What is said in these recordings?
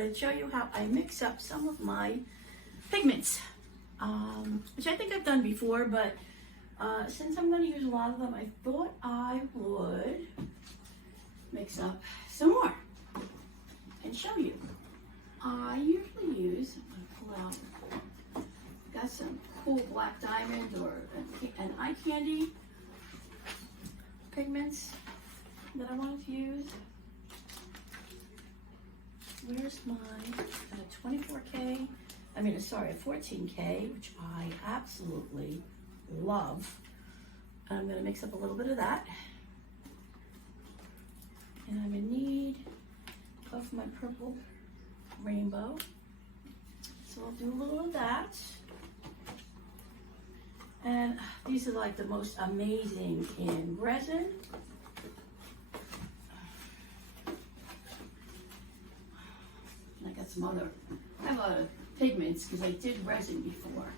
thought I'd show you how I mix up some of my pigments, which I think I've done before, but since I'm going to use a lot of them, I thought I would mix up some more and show you. I usually use, I'm going to pull out, got some cool black diamond or an eye candy pigments that I wanted to use. Where's my 24K? I mean, sorry, a 14K, which I absolutely love. I'm going to mix up a little bit of that. And I'm going to need of my purple rainbow. So I'll do a little of that. And these are like the most amazing in resin. And I got some other, I have a lot of pigments because I did resin before.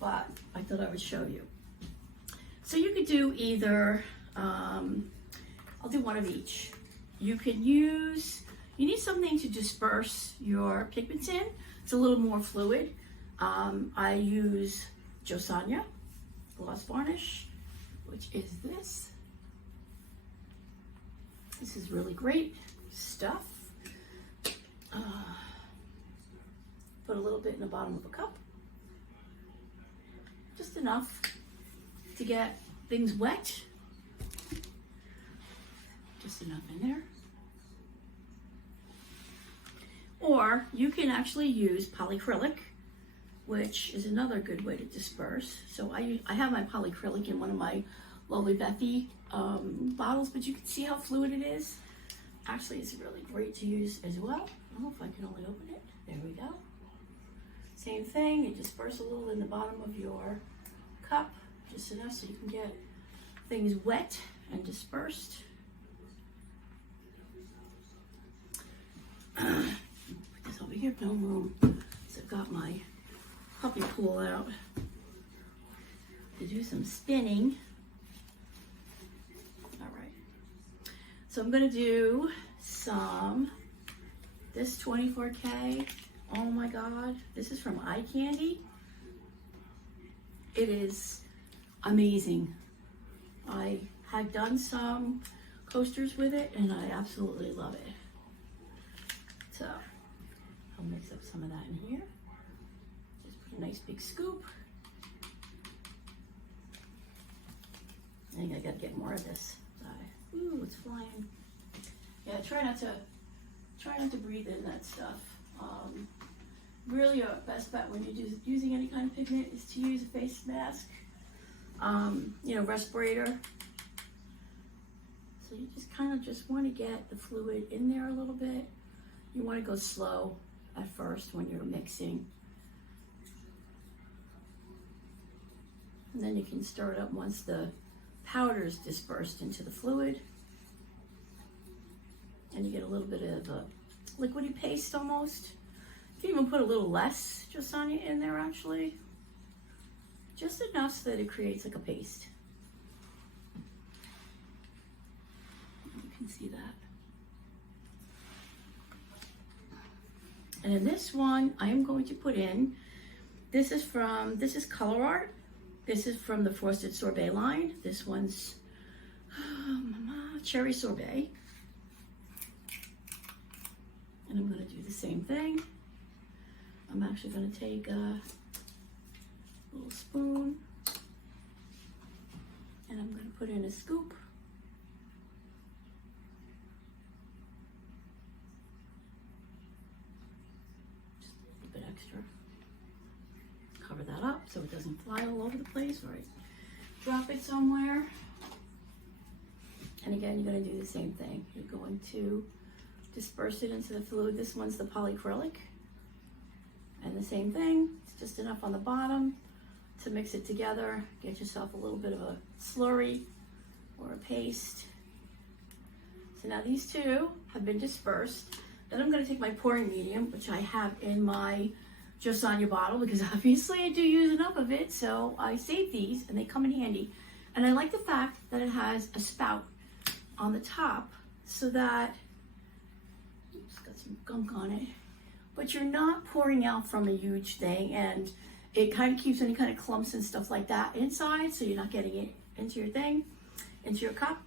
But I thought I would show you. So you could do either, I'll do one of each. You can use, you need something to disperse your pigments in. It's a little more fluid. I use JoSonja Gloss Varnish, which is this. This is really great stuff. Put a little bit in the bottom of a cup. Just enough to get things wet. Just enough in there. Or you can actually use polyacrylic, which is another good way to disperse. So I have my polyacrylic in one of my Lovely Bethy bottles, but you can see how fluid it is. Actually, it's really great to use as well. I don't know if I can only open it. There we go. Same thing, you disperse a little in the bottom of your cup, just enough so you can get things wet and dispersed. Put this over here, no room. So I've got my puppy pool out to do some spinning. All right. So I'm gonna do some, this 24K. Oh my God, this is from Eye Candy. It is amazing. I had done some coasters with it and I absolutely love it. So I'll mix up some of that in here. Just put a nice big scoop. I think I gotta get more of this. Ooh, it's flying. Yeah, try not to breathe in that stuff. Really, your best bet when you're using any kind of pigment is to use a face mask, you know, respirator. So you just kind of just want to get the fluid in there a little bit. You want to go slow at first when you're mixing. And then you can stir it up once the powder is dispersed into the fluid. And you get a little bit of a liquidy paste almost. You can even put a little less JoSonja in there actually. Just enough so that it creates like a paste. You can see that. And in this one, I am going to put in, this is Colourearte. This is from the Frosted Sorbet line. This one's Cherry Sorbet. And I'm gonna do the same thing. I'm actually gonna take a little spoon and I'm gonna put in a scoop. Just a little bit extra. Cover that up so it doesn't fly all over the place, or drop it somewhere. And again, you're gonna do the same thing. You're going to disperse it into the fluid. This one's the polyacrylic. And the same thing, it's just enough on the bottom to mix it together. Get yourself a little bit of a slurry or a paste. So now these two have been dispersed. Then I'm gonna take my pouring medium, which I have in my JoSonja bottle, because obviously I do use enough of it, so I save these and they come in handy. And I like the fact that it has a spout on the top so that, oops, got some gunk on it, but you're not pouring out from a huge thing, and it kind of keeps any kind of clumps and stuff like that inside, so you're not getting it into your thing, into your cup.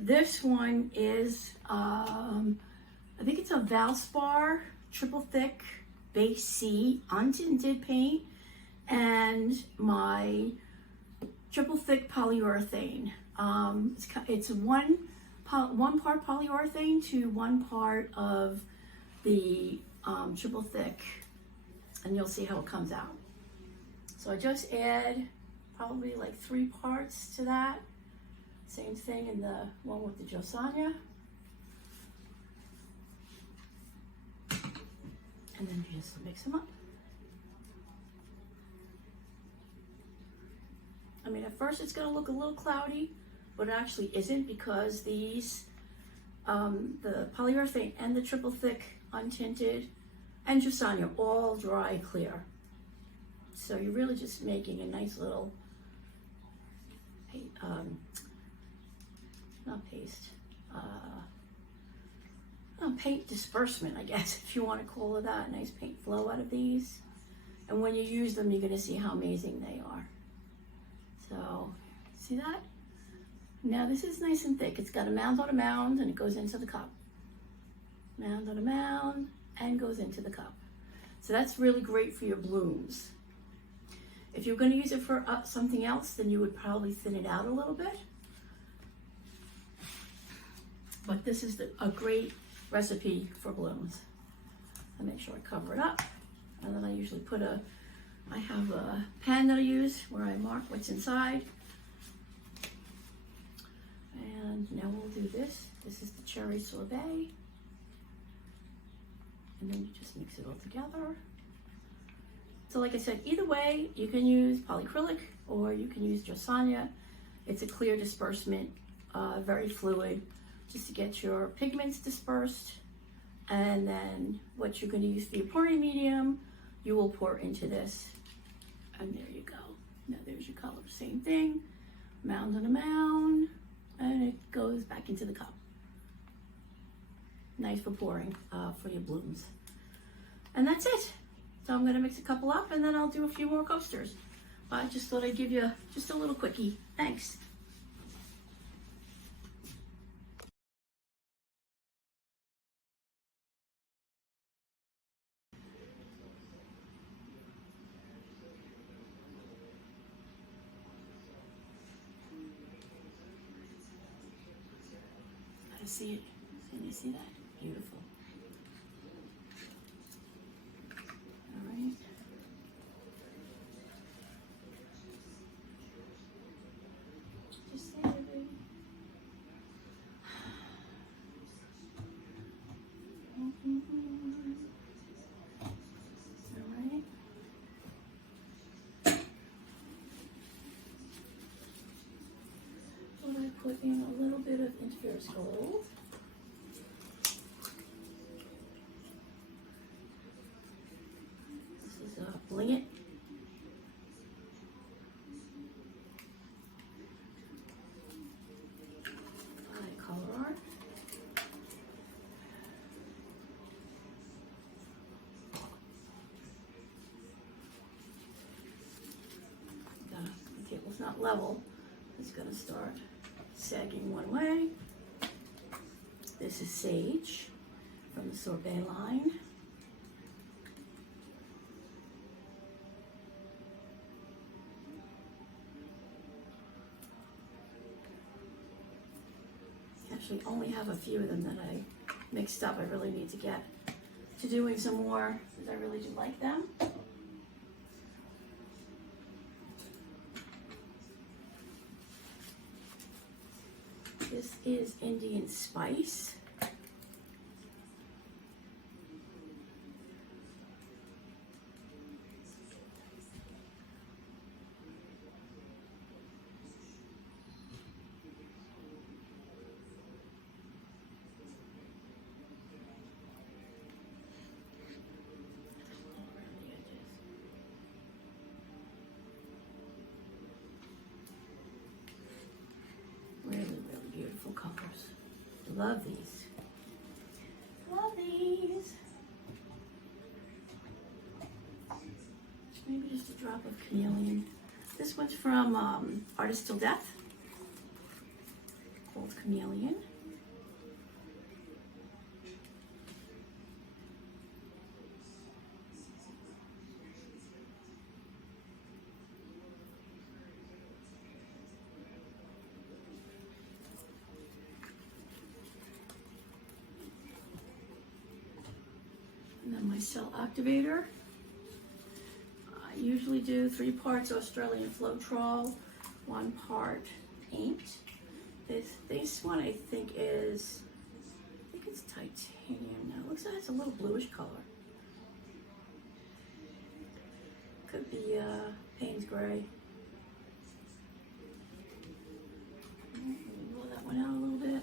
This one is, I think it's a Valspar triple thick base C untinted paint, and my triple thick polyurethane. It's one part polyurethane to 1 part of the triple thick, and you'll see how it comes out. So I just add probably like 3 parts to that. Same thing in the one with the JoSonja. And then just mix them up. I mean, at first it's going to look a little cloudy, but it actually isn't, because these, the polyurethane and the triple thick untinted and JoSonja all dry clear. So you're really just making a nice little, paint disbursement, I guess, if you want to call it that. Nice paint flow out of these. And when you use them, you're going to see how amazing they are. So, see that? Now this is nice and thick. It's got a mound on a mound, and it goes into the cup. Mound on a mound, and goes into the cup. So that's really great for your blooms. If you're going to use it for something else, then you would probably thin it out a little bit. But this is a great recipe for blooms. I make sure I cover it up, and then I usually I have a pen that I use where I mark what's inside. And now we'll do this. This is the cherry sorbet. And then you just mix it all together. So like I said, either way, you can use polyacrylic or you can use JoSonja. It's a clear disbursement, very fluid, just to get your pigments dispersed. And then what you're going to use for your pouring medium, you will pour into this. And there you go. Now there's your color. Same thing, mound on a mound, and it goes back into the cup. Nice for pouring for your blooms. And that's it. So I'm going to mix a couple up, and then I'll do a few more coasters. I just thought I'd give you just a little quickie. Thanks. I see it. Can you see that? Beautiful. All right. Just say it, baby. All right. What I put in a little bit of interference gold. This is Bling It. By Colourearte. The table's not level. It's going to start sagging one way. This is Sage from the Sorbet line. Actually only have a few of them that I mixed up. I really need to get to doing some more because I really do like them. This is Indian Spice. Really, really beautiful colors. Love these. Love these. Maybe just a drop of chameleon. This one's from Artist Till Death. Called Chameleon. And then my cell activator. I usually do 3 parts Australian Floetrol, 1 part paint. This one I think it's titanium now. It looks like it's a little bluish color. Could be Payne's Gray. Roll that one out a little bit.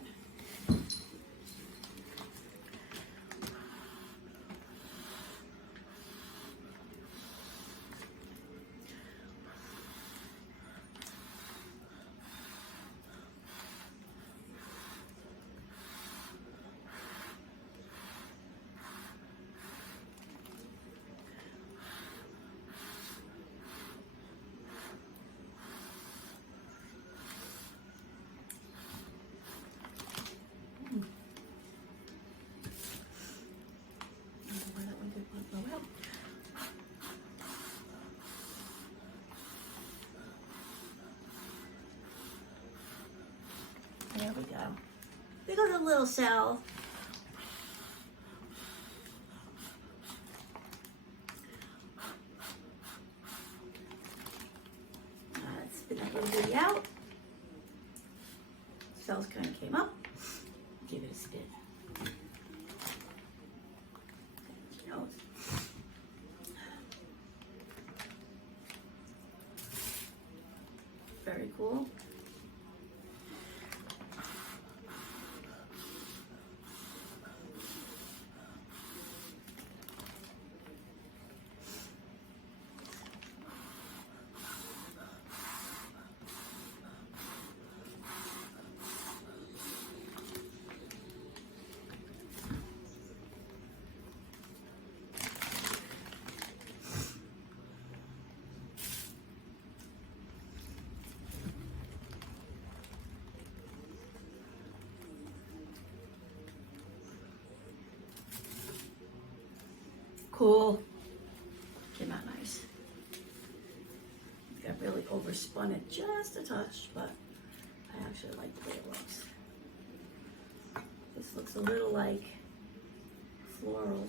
There we go. There goes a little cell. Let's spin that little bitty out. Cells kind of came up. Give it a spin. Very cool. Cool. Came out nice. I really overspun it just a touch, but I actually like the way it looks. This looks a little like floral.